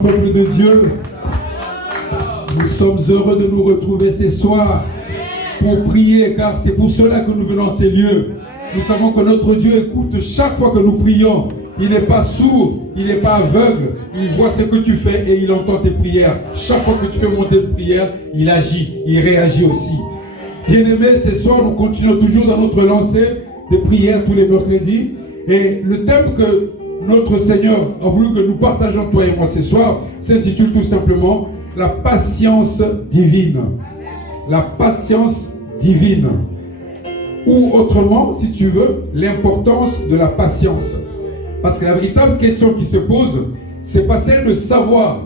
Peuple de Dieu, nous sommes heureux de nous retrouver ce soir pour prier, car c'est pour cela que nous venons à ces lieux. Nous savons que notre Dieu écoute chaque fois que nous prions. Il n'est pas sourd, il n'est pas aveugle. Il voit ce que tu fais et il entend tes prières. Chaque fois que tu fais monter une prière, il agit, il réagit aussi. Bien-aimés, ce soir, nous continuons toujours dans notre lancée des prières tous les mercredis. Et le thème que notre Seigneur a voulu que nous partageons, toi et moi, ce soir, s'intitule tout simplement « La patience divine ». La patience divine. Ou autrement, si tu veux, l'importance de la patience. Parce que la véritable question qui se pose, c'est pas celle de savoir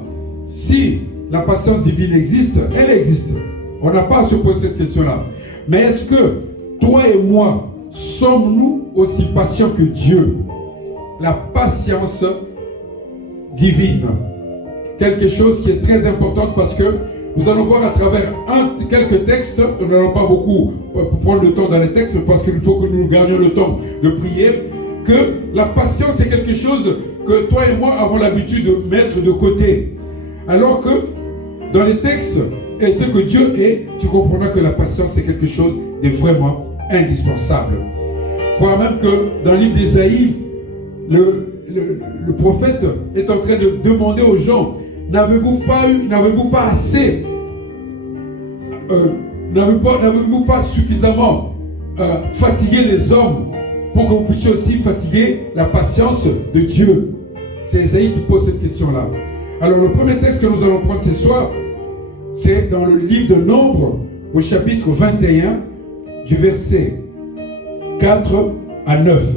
si la patience divine existe, elle existe. On n'a pas à se poser cette question-là. Mais est-ce que toi et moi, sommes-nous aussi patients que Dieu? La patience divine. Quelque chose qui est très important parce que nous allons voir à travers quelques textes, nous n'allons pas beaucoup pour prendre le temps dans les textes, parce qu'il faut que nous gardions le temps de prier, que la patience est quelque chose que toi et moi avons l'habitude de mettre de côté. Alors que dans les textes et ce que Dieu est, tu comprendras que la patience est quelque chose de vraiment indispensable. Voire même que dans le livre d'Ésaïe, le prophète est en train de demander aux gens, n'avez-vous pas assez, n'avez-vous pas suffisamment fatigué les hommes pour que vous puissiez aussi fatiguer la patience de Dieu? C'est Ésaïe qui pose cette question-là. Alors le premier texte que nous allons prendre ce soir, c'est dans le livre de Nombres, au chapitre 21, du verset 4 à 9.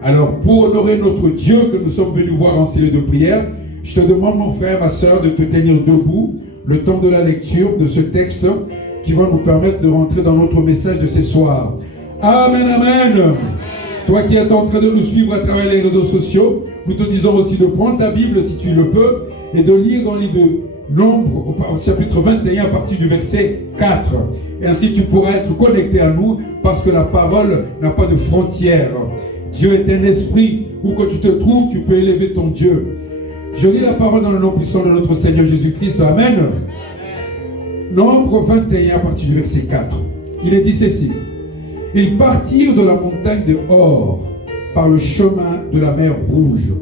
Alors, pour honorer notre Dieu que nous sommes venus voir en cellule de prière, je te demande, mon frère, ma soeur, de te tenir debout le temps de la lecture de ce texte qui va nous permettre de rentrer dans notre message de ce soir. Amen, amen. Toi qui es en train de nous suivre à travers les réseaux sociaux, nous te disons aussi de prendre ta Bible si tu le peux et de lire dans le livre de Nombres au chapitre 21 à partir du verset 4. Et ainsi tu pourras être connecté à nous parce que la parole n'a pas de frontières. Dieu est un esprit où que tu te trouves, tu peux élever ton Dieu. Je lis la parole dans le nom puissant de notre Seigneur Jésus-Christ. Amen. Nombre 21 à partir du verset 4. Il est dit ceci. Ils partirent de la montagne de Hor par le chemin de la mer Rouge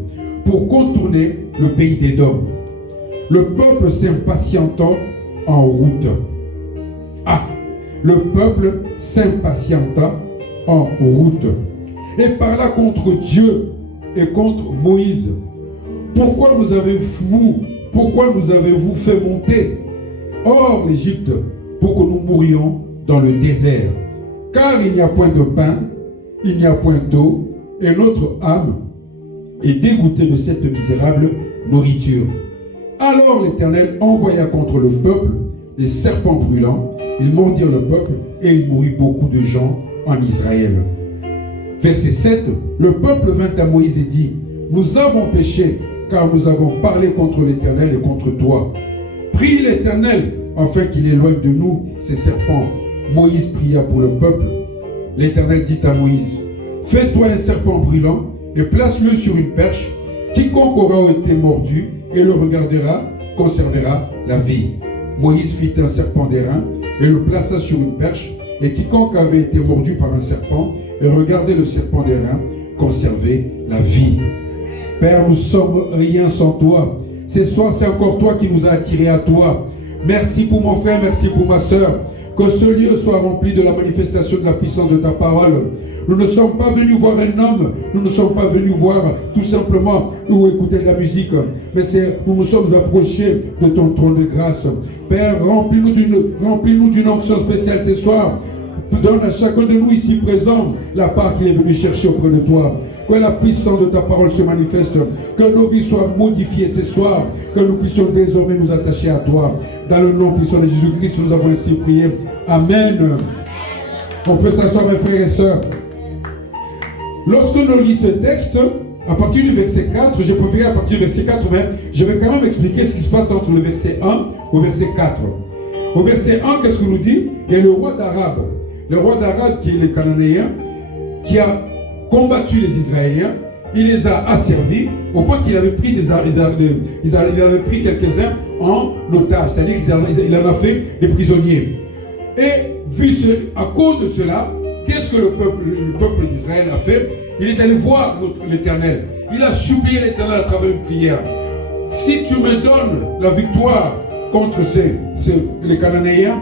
pour contourner le pays d'Édom. Le peuple s'impatientant en route. Le peuple s'impatienta en route et parla contre Dieu et contre Moïse. Pourquoi nous avez-vous fait monter hors l'Égypte pour que nous mourions dans le désert? Car il n'y a point de pain, il n'y a point d'eau, et notre âme est dégoûtée de cette misérable nourriture. Alors l'Éternel envoya contre le peuple des serpents brûlants. Ils mordirent le peuple et il mourut beaucoup de gens en Israël. Verset 7, le peuple vint à Moïse et dit, nous avons péché, car nous avons parlé contre l'Éternel et contre toi. Prie l'Éternel, afin qu'il éloigne de nous ces serpents. Moïse pria pour le peuple. L'Éternel dit à Moïse, fais-toi un serpent brûlant et place-le sur une perche. Quiconque aura été mordu et le regardera, conservera la vie. Moïse fit un serpent d'airain et le plaça sur une perche. Et quiconque avait été mordu par un serpent et regardait le serpent d'airain, conservait la vie. Père, nous sommes rien sans toi. Ce soir, c'est encore toi qui nous as attirés à toi. Merci pour mon frère, merci pour ma soeur. Que ce lieu soit rempli de la manifestation de la puissance de ta parole. Nous ne sommes pas venus voir un homme, nous ne sommes pas venus voir tout simplement ou écouter de la musique, mais nous nous sommes approchés de ton trône de grâce. Père, remplis-nous d'une onction spéciale ce soir. Donne à chacun de nous ici présents la part qu'il est venu chercher auprès de toi. Que la puissance de ta parole se manifeste, que nos vies soient modifiées ce soir, que nous puissions désormais nous attacher à toi. Dans le nom puissant de Jésus-Christ, nous avons ainsi prié. Amen. On peut s'asseoir, mes frères et sœurs. Lorsque nous lisons ce texte, à partir du verset 4, je préfère à partir du verset 4, mais je vais quand même expliquer ce qui se passe entre le verset 1 au verset 4. Au verset 1, qu'est-ce qu'il nous dit? Il y a le roi d'Arabe. Le roi d'Arabe qui est le Cananéen, qui a combattu les Israéliens. il les a asservis au point qu'il avait pris il avait pris quelques-uns en otage, c'est-à-dire qu'il en a fait des prisonniers. Et à cause de cela, qu'est-ce que le peuple d'Israël a fait? Il est allé voir l'Éternel. Il a supplié l'Éternel à travers une prière. Si tu me donnes la victoire contre les Cananéens,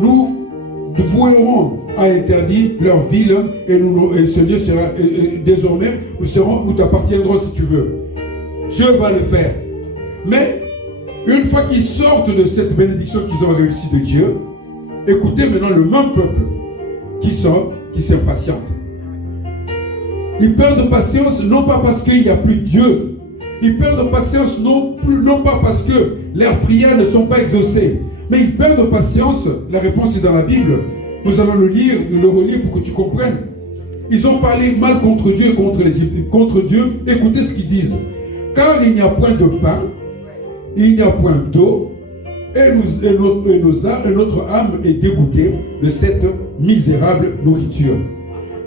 nous vouerons à interdire leur ville et ce lieu sera désormais, nous t'appartiendrons si tu veux. Dieu va le faire. Mais une fois qu'ils sortent de cette bénédiction qu'ils ont réussi de Dieu, écoutez maintenant le même peuple qui sort, qui s'impatiente. Ils perdent patience non pas parce qu'il n'y a plus Dieu. Ils perdent patience non pas parce que leurs prières ne sont pas exaucées. Mais ils perdent patience, la réponse est dans la Bible. Nous allons le lire, le relire pour que tu comprennes. Ils ont parlé mal contre Dieu et contre Dieu. Écoutez ce qu'ils disent. Car il n'y a point de pain, il n'y a point d'eau, et notre âme est dégoûtée de cette misérable nourriture.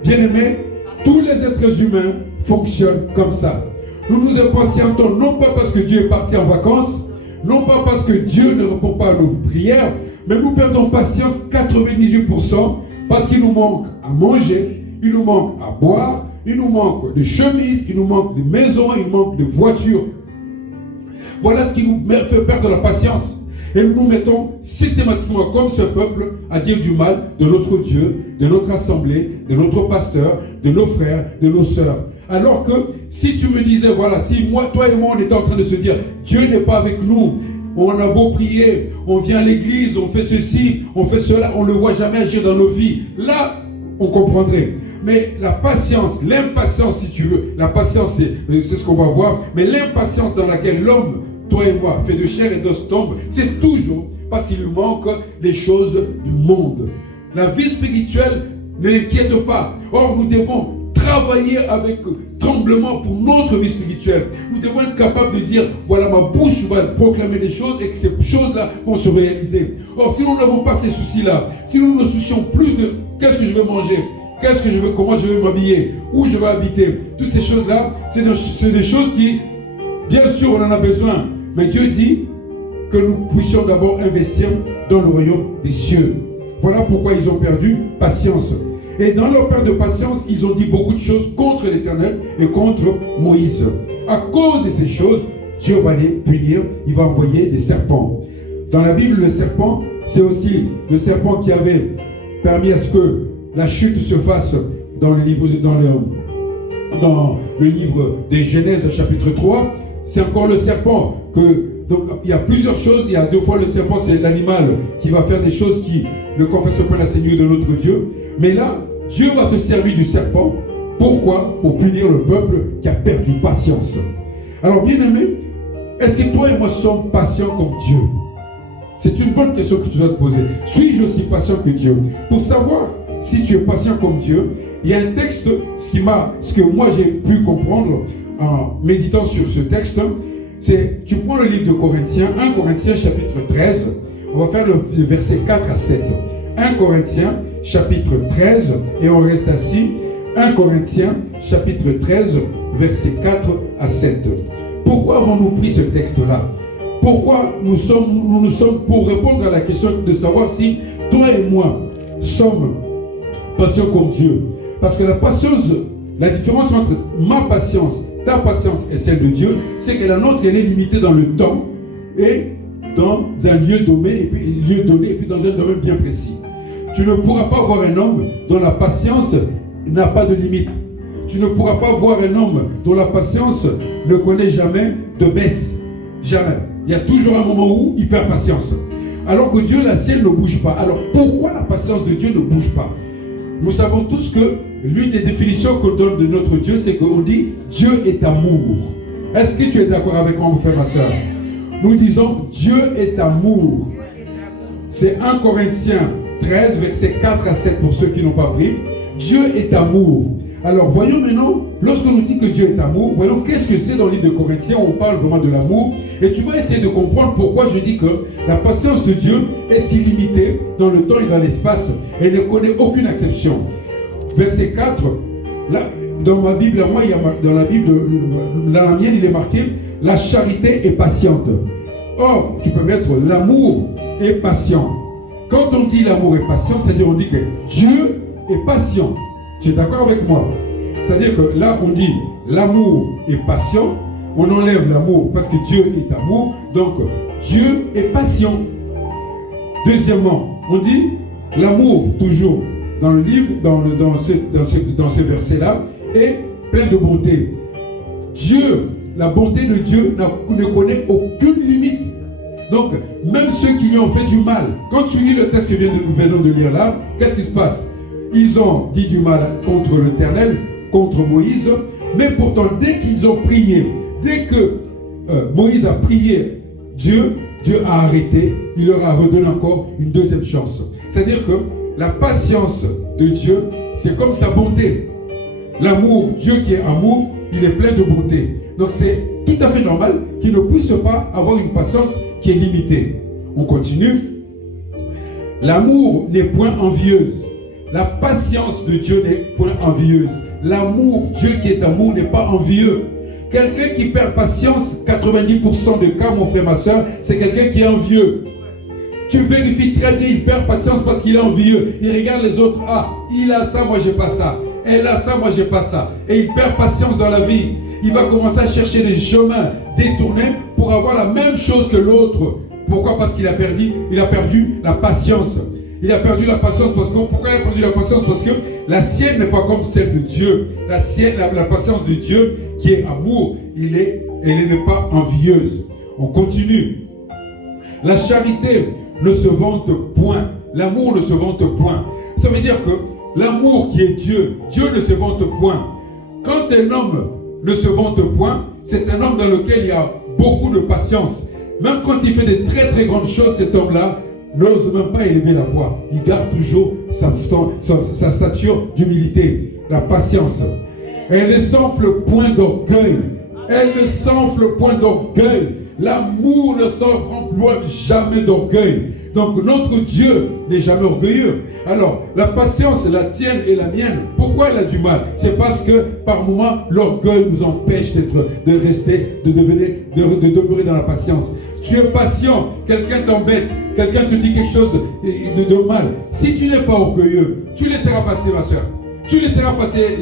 Bien-aimés, tous les êtres humains fonctionnent comme ça. Nous nous impatientons non pas parce que Dieu est parti en vacances, non pas parce que Dieu ne répond pas à nos prières, mais nous perdons patience 98% parce qu'il nous manque à manger, il nous manque à boire, il nous manque de chemises, il nous manque de maisons, il nous manque de voitures. Voilà ce qui nous fait perdre la patience. Et nous nous mettons systématiquement, comme ce peuple, à dire du mal de notre Dieu, de notre assemblée, de notre pasteur, de nos frères, de nos sœurs. Alors que si tu me disais, voilà, si toi et moi, on était en train de se dire, Dieu n'est pas avec nous, on a beau prier, on vient à l'église, on fait ceci, on fait cela, on ne le voit jamais agir dans nos vies. Là, on comprendrait. Mais la patience, l'impatience, si tu veux, la patience, c'est ce qu'on va voir, mais l'impatience dans laquelle l'homme, toi et moi, fait de chair et d'os tombe, c'est toujours parce qu'il lui manque les choses du monde. La vie spirituelle ne l'inquiète pas. Or, nous devons travailler avec tremblement pour notre vie spirituelle. Nous devons être capables de dire, voilà, ma bouche va proclamer des choses et que ces choses-là vont se réaliser. Or, si nous n'avons pas ces soucis-là, si nous ne nous soucions plus de qu'est-ce que je vais manger, qu'est-ce que je veux, comment je vais m'habiller, où je vais habiter, toutes ces choses-là, c'est des choses qui, bien sûr, on en a besoin. Mais Dieu dit que nous puissions d'abord investir dans le royaume des cieux. Voilà pourquoi ils ont perdu patience. Et dans leur perte de patience, ils ont dit beaucoup de choses contre l'Éternel et contre Moïse. À cause de ces choses, Dieu va les punir, il va envoyer des serpents. Dans la Bible, le serpent, c'est aussi le serpent qui avait permis à ce que la chute se fasse dans le livre des Genèse chapitre 3. C'est encore le serpent donc il y a plusieurs choses. Il y a deux fois le serpent, c'est l'animal qui va faire des choses qui ne confessent pas la Seigneur de notre Dieu. Mais là, Dieu va se servir du serpent. Pourquoi? Pour punir le peuple qui a perdu patience. Alors bien aimé, est-ce que toi et moi sommes patients comme Dieu? C'est une bonne question que tu dois te poser. Suis-je aussi patient que Dieu? Pour savoir si tu es patient comme Dieu, il y a un texte, ce que moi j'ai pu comprendre en méditant sur ce texte, c'est, tu prends le livre de Corinthiens, 1 Corinthiens chapitre 13, on va faire le verset 4 à 7. 1 Corinthiens chapitre 13, et on reste assis. 1 Corinthiens chapitre 13, verset 4 à 7. Pourquoi avons-nous pris ce texte-là? Pourquoi nous sommes pour répondre à la question de savoir si toi et moi sommes patients comme Dieu. Parce que la différence entre ma patience, ta patience et celle de Dieu, c'est que la nôtre, elle est limitée dans le temps et dans un lieu donné, et puis dans un domaine bien précis. Tu ne pourras pas voir un homme dont la patience n'a pas de limite. Tu ne pourras pas voir un homme dont la patience ne connaît jamais de baisse. Jamais. Il y a toujours un moment où il perd patience. Alors que Dieu, la sienne ne bouge pas. Alors pourquoi la patience de Dieu ne bouge pas? Nous savons tous que l'une des définitions qu'on donne de notre Dieu, c'est qu'on dit Dieu est amour. Est-ce que tu es d'accord avec moi, mon frère, ma soeur? Nous disons Dieu est amour. C'est 1 Corinthiens 13, versets 4 à 7 pour ceux qui n'ont pas pris. Dieu est amour. Alors voyons maintenant, lorsqu'on nous dit que Dieu est amour, voyons qu'est-ce que c'est dans le livre de Corinthiens où on parle vraiment de l'amour. Et tu vas essayer de comprendre pourquoi je dis que la patience de Dieu est illimitée dans le temps et dans l'espace et ne connaît aucune exception. Verset 4, là, dans ma Bible, moi, dans la Bible, dans la mienne, il est marqué la charité est patiente. Or, tu peux mettre l'amour est patient. Quand on dit l'amour est patient, c'est-à-dire on dit que Dieu est patient. Tu es d'accord avec moi? C'est-à-dire que là, on dit l'amour est patient. On enlève l'amour parce que Dieu est amour. Donc, Dieu est patient. Deuxièmement, on dit l'amour, toujours dans le livre, dans ce verset-là, est plein de bonté. Dieu, la bonté de Dieu ne connaît aucune limite. Donc, même ceux qui lui ont fait du mal, quand tu lis le texte que nous venons de lire là, qu'est-ce qui se passe? Ils ont dit du mal contre l'Éternel, contre Moïse, mais pourtant, dès qu'ils ont prié, dès que Moïse a prié Dieu a arrêté, il leur a redonné encore une deuxième chance. C'est-à-dire que la patience de Dieu, c'est comme sa bonté. L'amour, Dieu qui est amour, il est plein de bonté. Donc c'est tout à fait normal qu'il ne puisse pas avoir une patience qui est limitée. On continue. L'amour n'est point envieuse. La patience de Dieu n'est point envieuse. L'amour, Dieu qui est amour, n'est pas envieux. Quelqu'un qui perd patience, 90% des cas, mon frère, ma soeur, c'est quelqu'un qui est envieux. Tu vérifies très bien, il perd patience parce qu'il est envieux. Il regarde les autres. Ah, il a ça, moi j'ai pas ça. Elle a ça, moi j'ai pas ça. Et il perd patience dans la vie. Il va commencer à chercher des chemins détournés pour avoir la même chose que l'autre. Pourquoi? Parce qu'il a perdu la patience. Il a perdu la patience parce que, pourquoi il a perdu la patience? Parce que la sienne n'est pas comme celle de Dieu. La patience de Dieu qui est amour, elle n'est pas envieuse. On continue. La charité ne se vante point. L'amour ne se vante point. Ça veut dire que l'amour qui est Dieu, Dieu ne se vante point. Quand un homme ne se vante point, c'est un homme dans lequel il y a beaucoup de patience. Même quand il fait des très très grandes choses, cet homme-là n'ose même pas élever la voix. Il garde toujours sa stature d'humilité, la patience. Elle ne s'enfle point d'orgueil. Elle ne s'enfle point d'orgueil. L'amour ne s'enfle jamais d'orgueil. Donc notre Dieu n'est jamais orgueilleux. Alors la patience, la tienne et la mienne, pourquoi elle a du mal? C'est parce que par moments l'orgueil nous empêche de demeurer dans la patience. Tu es patient, quelqu'un t'embête, quelqu'un te dit quelque chose de mal. Si tu n'es pas orgueilleux, tu laisseras passer, ma soeur. Tu laisseras passer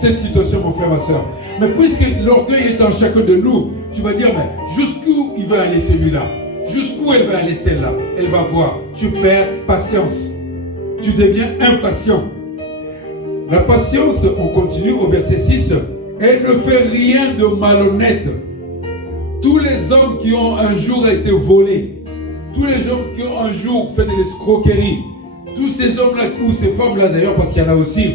cette situation, mon frère, ma soeur. Mais puisque l'orgueil est en chacun de nous, tu vas dire, mais jusqu'où il va aller celui-là? Jusqu'où elle va aller celle-là? Elle va voir. Tu perds patience. Tu deviens impatient. La patience, on continue au verset 6. Elle ne fait rien de malhonnête. Tous les hommes qui ont un jour été volés, tous les hommes qui ont un jour fait de l'escroquerie, tous ces hommes-là, ou ces femmes-là d'ailleurs, parce qu'il y en a aussi,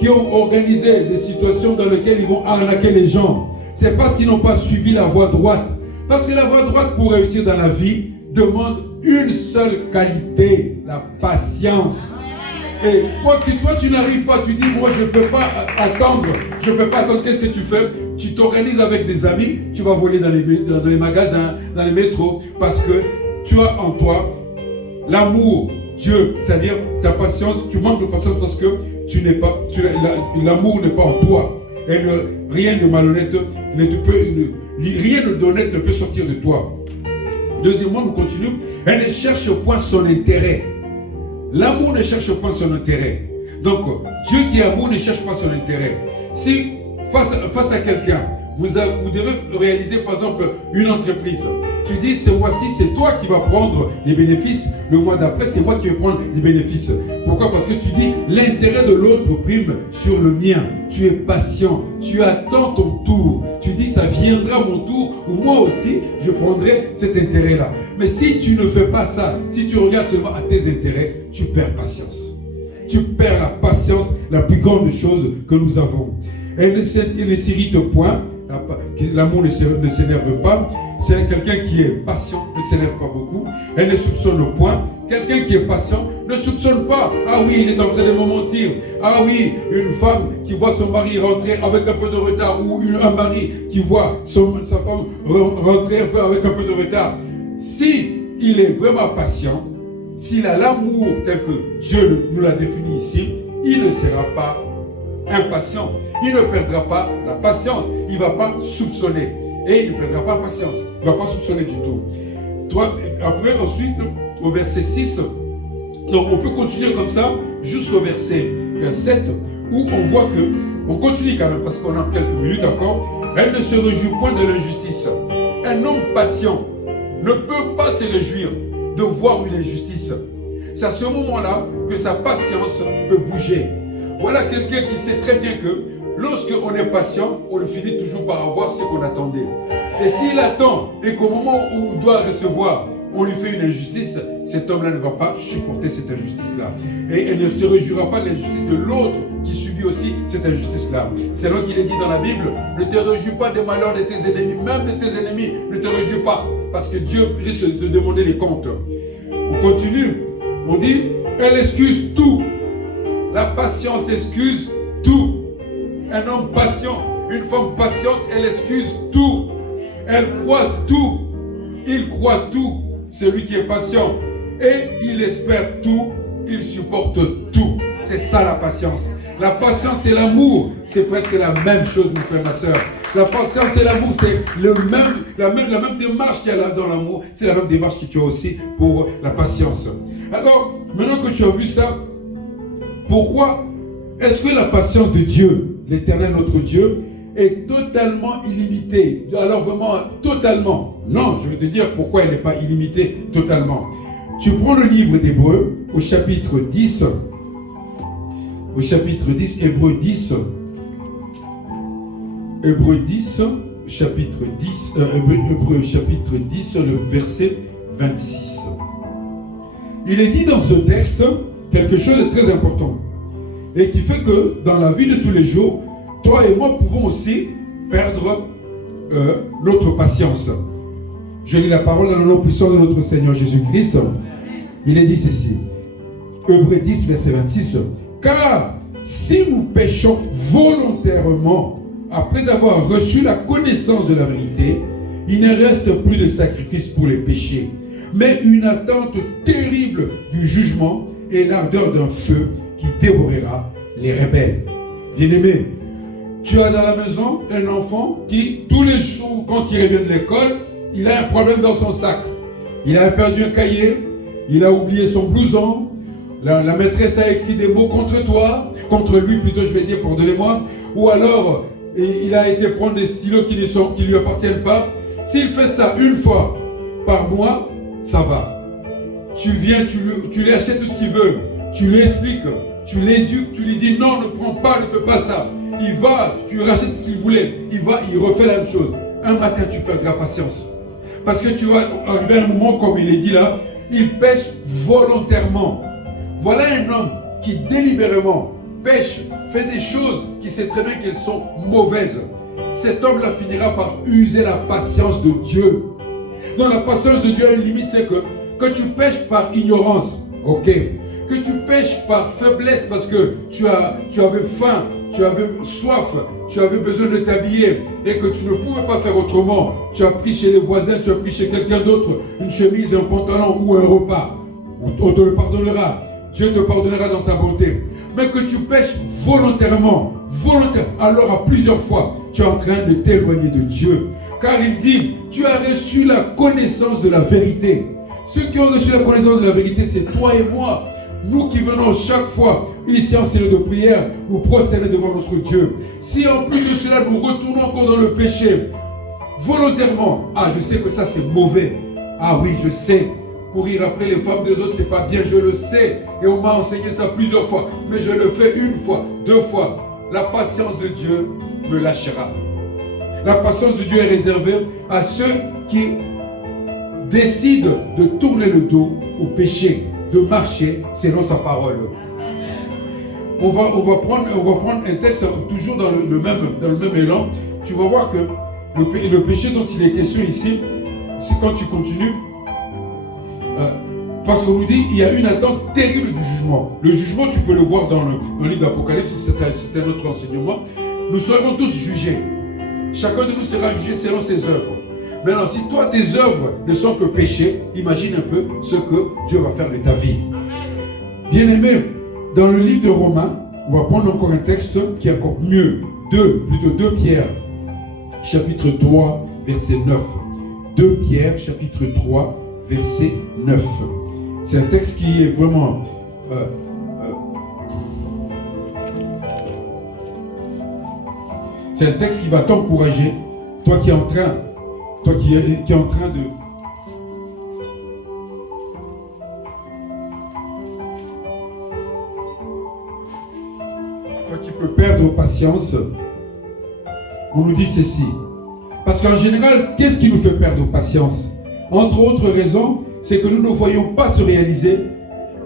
qui ont organisé des situations dans lesquelles ils vont arnaquer les gens, c'est parce qu'ils n'ont pas suivi la voie droite. Parce que la voie droite pour réussir dans la vie demande une seule qualité, la patience. Et parce que toi tu n'arrives pas, tu dis moi je ne peux pas attendre, qu'est-ce que tu fais? Tu t'organises avec des amis, tu vas voler dans les magasins, dans les métros, parce que tu as en toi l'amour, Dieu, c'est-à-dire ta patience, tu manques de patience parce que l'amour n'est pas en toi. Et rien de malhonnête, rien d'honnête ne peut sortir de toi. Deuxièmement, nous continuons. Elle ne cherche point son intérêt. L'amour ne cherche point son intérêt. Donc, Dieu qui est amour ne cherche pas son intérêt. Si, face à quelqu'un, vous devez réaliser, par exemple, une entreprise. Tu dis, ce mois-ci, c'est toi qui vas prendre les bénéfices. Le mois d'après, c'est moi qui vais prendre les bénéfices. Pourquoi? Parce que tu dis, l'intérêt de l'autre prime sur le mien. Tu es patient. Tu attends ton tour. Tu dis, ça viendra mon tour, ou moi aussi, je prendrai cet intérêt-là. Mais si tu ne fais pas ça, si tu regardes seulement à tes intérêts, tu perds patience. Tu perds la patience, la plus grande chose que nous avons. Elle ne s'irrite point. L'amour ne s'énerve pas. C'est quelqu'un qui est patient, ne s'énerve pas beaucoup. Elle ne soupçonne point. Quelqu'un qui est patient ne soupçonne pas. Ah oui, il est en train de me mentir. Ah oui, une femme qui voit son mari rentrer avec un peu de retard, ou un mari qui voit sa femme rentrer avec un peu de retard. Si il est vraiment patient, s'il a l'amour tel que Dieu nous l'a défini ici, il ne sera pas impatient. il ne perdra pas la patience. Il ne va pas soupçonner. Et il ne perdra pas la patience. Il ne va pas soupçonner du tout. Après, ensuite, au verset 6, donc on peut continuer comme ça jusqu'au verset 7, où on voit que, on continue quand même, parce qu'on a quelques minutes encore, elle ne se réjouit point de l'injustice. Un homme patient ne peut pas se réjouir de voir une injustice. C'est à ce moment-là que sa patience peut bouger. Voilà quelqu'un qui sait très bien que lorsqu'on est patient, on finit toujours par avoir ce qu'on attendait. Et s'il attend et qu'au moment où il doit recevoir, on lui fait une injustice, cet homme-là ne va pas supporter cette injustice-là. Et elle ne se réjouira pas de l'injustice de l'autre qui subit aussi cette injustice-là. C'est là qu'il est dit dans la Bible, ne te réjouis pas des malheurs de tes ennemis, même de tes ennemis, ne te réjouis pas, parce que Dieu risque de te demander les comptes. On continue, on dit, elle excuse tout. La patience excuse tout. Un homme patient, une femme patiente, elle excuse tout. Elle croit tout. Il croit tout. Celui qui est patient. Et il espère tout. Il supporte tout. C'est ça la patience. La patience et l'amour, c'est presque la même chose, mon frère, ma soeur. La patience et l'amour, c'est la même démarche qu'il y a là dans l'amour. C'est la même démarche que tu as aussi pour la patience. Alors, maintenant que tu as vu ça, pourquoi est-ce que la patience de Dieu, l'Éternel notre Dieu, est totalement illimitée? Alors vraiment, totalement. Non, je vais te dire pourquoi elle n'est pas illimitée totalement. Tu prends le livre d'Hébreux au chapitre 10. Au chapitre 10, Hébreux 10. Hébreux 10, chapitre 10, Hébreux chapitre 10, le verset 26. Il est dit dans ce texte quelque chose de très important et qui fait que dans la vie de tous les jours, toi et moi pouvons aussi perdre notre patience. Je lis la parole dans le nom puissant de notre Seigneur Jésus-Christ. Il est dit ceci, Hébreux 10, verset 26, car si nous péchons volontairement après avoir reçu la connaissance de la vérité, il ne reste plus de sacrifice pour les péchés, mais une attente terrible du jugement et l'ardeur d'un feu qui dévorera les rebelles. Bien-aimé, tu as dans la maison un enfant qui, tous les jours, quand il revient de l'école, il a un problème dans son sac. Il a perdu un cahier, il a oublié son blouson, la maîtresse a écrit des mots contre toi, contre lui plutôt, je vais dire, pardonnez-moi, ou alors il a été prendre des stylos qui ne lui appartiennent pas. S'il fait ça une fois par mois, ça va. Tu viens, tu lui achètes tout ce qu'il veut, tu lui expliques, tu l'éduques, tu lui dis non, ne prends pas, ne fais pas ça. Il va, tu lui rachètes ce qu'il voulait, il refait la même chose. Un matin, tu perdras patience. Parce que tu vas arriver à un moment, comme il est dit là, il pêche volontairement. Voilà un homme qui délibérément pêche, fait des choses qui sait très bien qu'elles sont mauvaises. Cet homme-là finira par user la patience de Dieu. Dans la patience de Dieu, une limite, c'est que tu pêches par ignorance, ok. Que tu pêches par faiblesse parce que tu avais faim, tu avais soif, tu avais besoin de t'habiller et que tu ne pouvais pas faire autrement. Tu as pris chez les voisins, tu as pris chez quelqu'un d'autre une chemise, un pantalon ou un repas. On te le pardonnera. Dieu te pardonnera dans sa bonté. Mais que tu pêches volontairement, alors à plusieurs fois, tu es en train de t'éloigner de Dieu. Car il dit, tu as reçu la connaissance de la vérité. Ceux qui ont reçu la connaissance de la vérité, c'est toi et moi. Nous qui venons chaque fois, ici en salle de prière, nous prosterner devant notre Dieu. Si en plus de cela, nous retournons encore dans le péché, volontairement, je sais que ça c'est mauvais. Oui, je sais. Courir après les femmes des autres, c'est pas bien, je le sais. Et on m'a enseigné ça plusieurs fois. Mais je le fais une fois, deux fois. La patience de Dieu me lâchera. La patience de Dieu est réservée à ceux qui décident de tourner le dos au péché, de marcher selon sa parole. On va prendre un texte toujours dans le même élan. Tu vas voir que le péché dont il est question ici, c'est quand tu continues, parce qu'on nous dit il y a une attente terrible du jugement. Le jugement, tu peux le voir dans le livre d'Apocalypse, c'est un autre enseignement. Nous serons tous jugés. Chacun de nous sera jugé selon ses œuvres. Maintenant, si toi, tes œuvres ne sont que péché, imagine un peu ce que Dieu va faire de ta vie. Bien-aimé, dans le livre de Romains, on va prendre encore un texte qui est encore mieux, 2 Pierre, chapitre 3, verset 9. 2 Pierre, chapitre 3, verset 9. C'est un texte qui est vraiment... c'est un texte qui va t'encourager, toi qui es en train de... Toi qui peux perdre patience, on nous dit ceci. Parce qu'en général, qu'est-ce qui nous fait perdre patience? Entre autres raisons, c'est que nous ne voyons pas se réaliser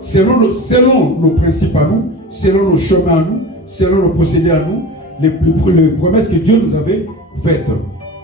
selon nos principes à nous, selon nos chemins à nous, selon nos procédés à nous, les promesses que Dieu nous avait faites.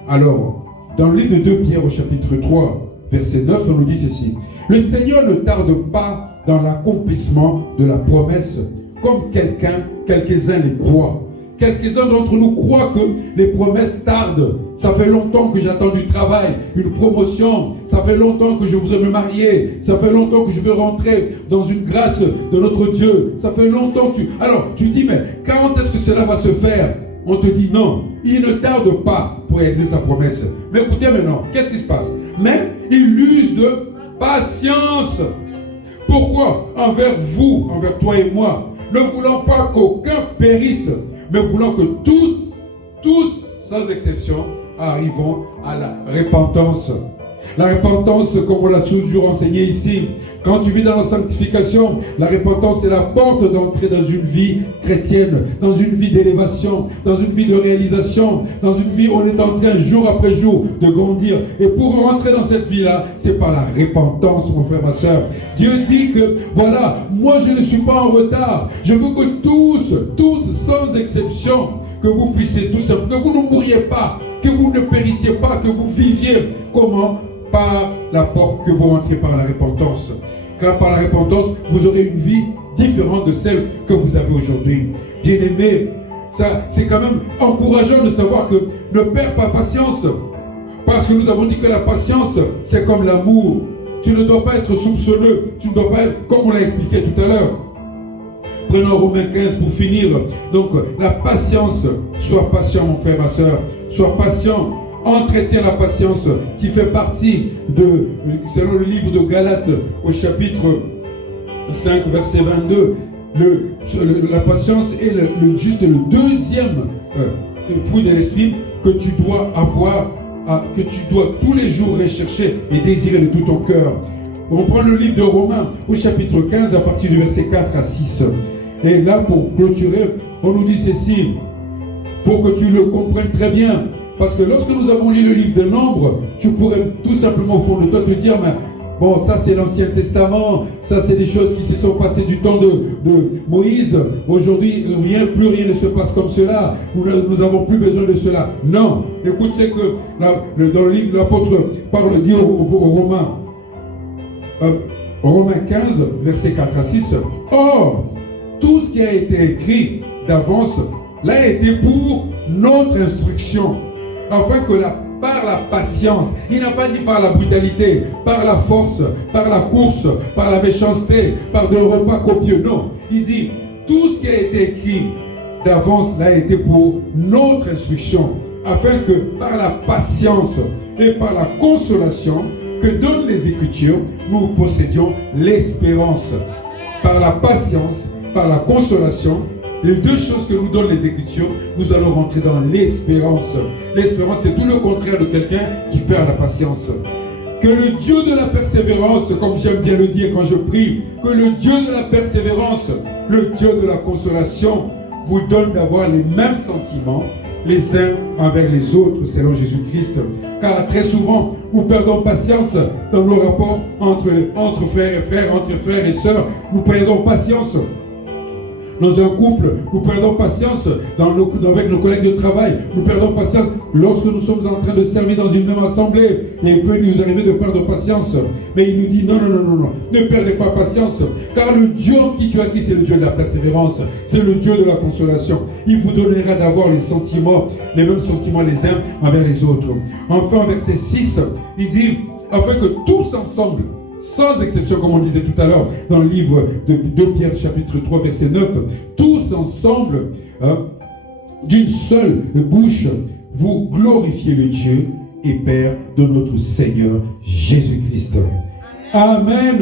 Alors, dans le livre de 2 Pierre au chapitre 3, verset 9, on nous dit ceci. Le Seigneur ne tarde pas dans l'accomplissement de la promesse, comme quelques-uns les croient. Quelques-uns d'entre nous croient que les promesses tardent. Ça fait longtemps que j'attends du travail, une promotion. Ça fait longtemps que je voudrais me marier. Ça fait longtemps que je veux rentrer dans une grâce de notre Dieu. Ça fait longtemps que Alors, tu dis, mais quand est-ce que cela va se faire? On te dit non, il ne tarde pas pour réaliser sa promesse. Mais écoutez maintenant, qu'est-ce qui se passe? Mais il use de patience. Pourquoi? Envers vous, envers toi et moi, ne voulant pas qu'aucun périsse, mais voulant que tous, sans exception, arrivons à la repentance. La repentance, comme on l'a toujours enseigné ici, quand tu vis dans la sanctification, la repentance est la porte d'entrée dans une vie chrétienne, dans une vie d'élévation, dans une vie de réalisation, dans une vie où on est en train, jour après jour, de grandir. Et pour rentrer dans cette vie-là, c'est par la repentance, mon frère, ma soeur. Dieu dit que, voilà, moi je ne suis pas en retard. Je veux que tous, sans exception, que vous puissiez tous, que vous ne mouriez pas, que vous ne périssiez pas, que vous viviez. Comment? Par la porte que vous rentrez par la repentance. Car par la repentance, vous aurez une vie différente de celle que vous avez aujourd'hui. Bien-aimé, ça, c'est quand même encourageant de savoir que ne perds pas patience. Parce que nous avons dit que la patience, c'est comme l'amour. Tu ne dois pas être soupçonneux. Tu ne dois pas être, comme on l'a expliqué tout à l'heure. Prenons Romains 15 pour finir. Donc, la patience, sois patient, mon frère, ma soeur. Sois patient. Entretient la patience qui fait partie de, selon le livre de Galates au chapitre 5 verset 22, la patience est juste le deuxième fruit de l'esprit que tu dois avoir, que tu dois tous les jours rechercher et désirer de tout ton cœur. On prend le livre de Romains au chapitre 15 à partir du verset 4 à 6. Et là, pour clôturer, on nous dit ceci, pour que tu le comprennes très bien. Parce que lorsque nous avons lu le livre de Nombres, tu pourrais tout simplement au fond de toi te dire, mais bon, ça c'est l'Ancien Testament, ça c'est des choses qui se sont passées du temps de Moïse. Aujourd'hui, plus rien ne se passe comme cela. Nous n'avons plus besoin de cela. Non. Écoute, c'est que dans le livre, l'apôtre dit aux Romains, Romains 15, versets 4 à 6, or, tout ce qui a été écrit d'avance, l'a été pour notre instruction. Afin que par la patience, il n'a pas dit par la brutalité, par la force, par la course, par la méchanceté, par des repas copieux. Non, il dit, tout ce qui a été écrit d'avance l'a été pour notre instruction. Afin que par la patience et par la consolation que donnent les Écritures, nous possédions l'espérance. Par la patience, par la consolation, les deux choses que nous donnent les Écritures, nous allons rentrer dans l'espérance. L'espérance, c'est tout le contraire de quelqu'un qui perd la patience. Que le Dieu de la persévérance, comme j'aime bien le dire quand je prie, que le Dieu de la persévérance, le Dieu de la consolation, vous donne d'avoir les mêmes sentiments les uns envers les autres, selon Jésus-Christ. Car très souvent, nous perdons patience dans nos rapports entre frères et frères, entre frères et sœurs. Nous perdons patience dans un couple, nous perdons patience avec nos collègues de travail, nous perdons patience lorsque nous sommes en train de servir dans une même assemblée. Et il peut nous arriver de perdre patience. Mais il nous dit non, ne perdez pas patience, car le Dieu qui tu as acquis, c'est le Dieu de la persévérance, c'est le Dieu de la consolation. Il vous donnera d'avoir les mêmes sentiments les uns envers les autres. Enfin, verset 6, il dit, afin que tous ensemble, sans exception, comme on disait tout à l'heure, dans le livre de 2 Pierre, chapitre 3, verset 9, tous ensemble, d'une seule bouche, vous glorifiez le Dieu et Père de notre Seigneur Jésus-Christ. Amen.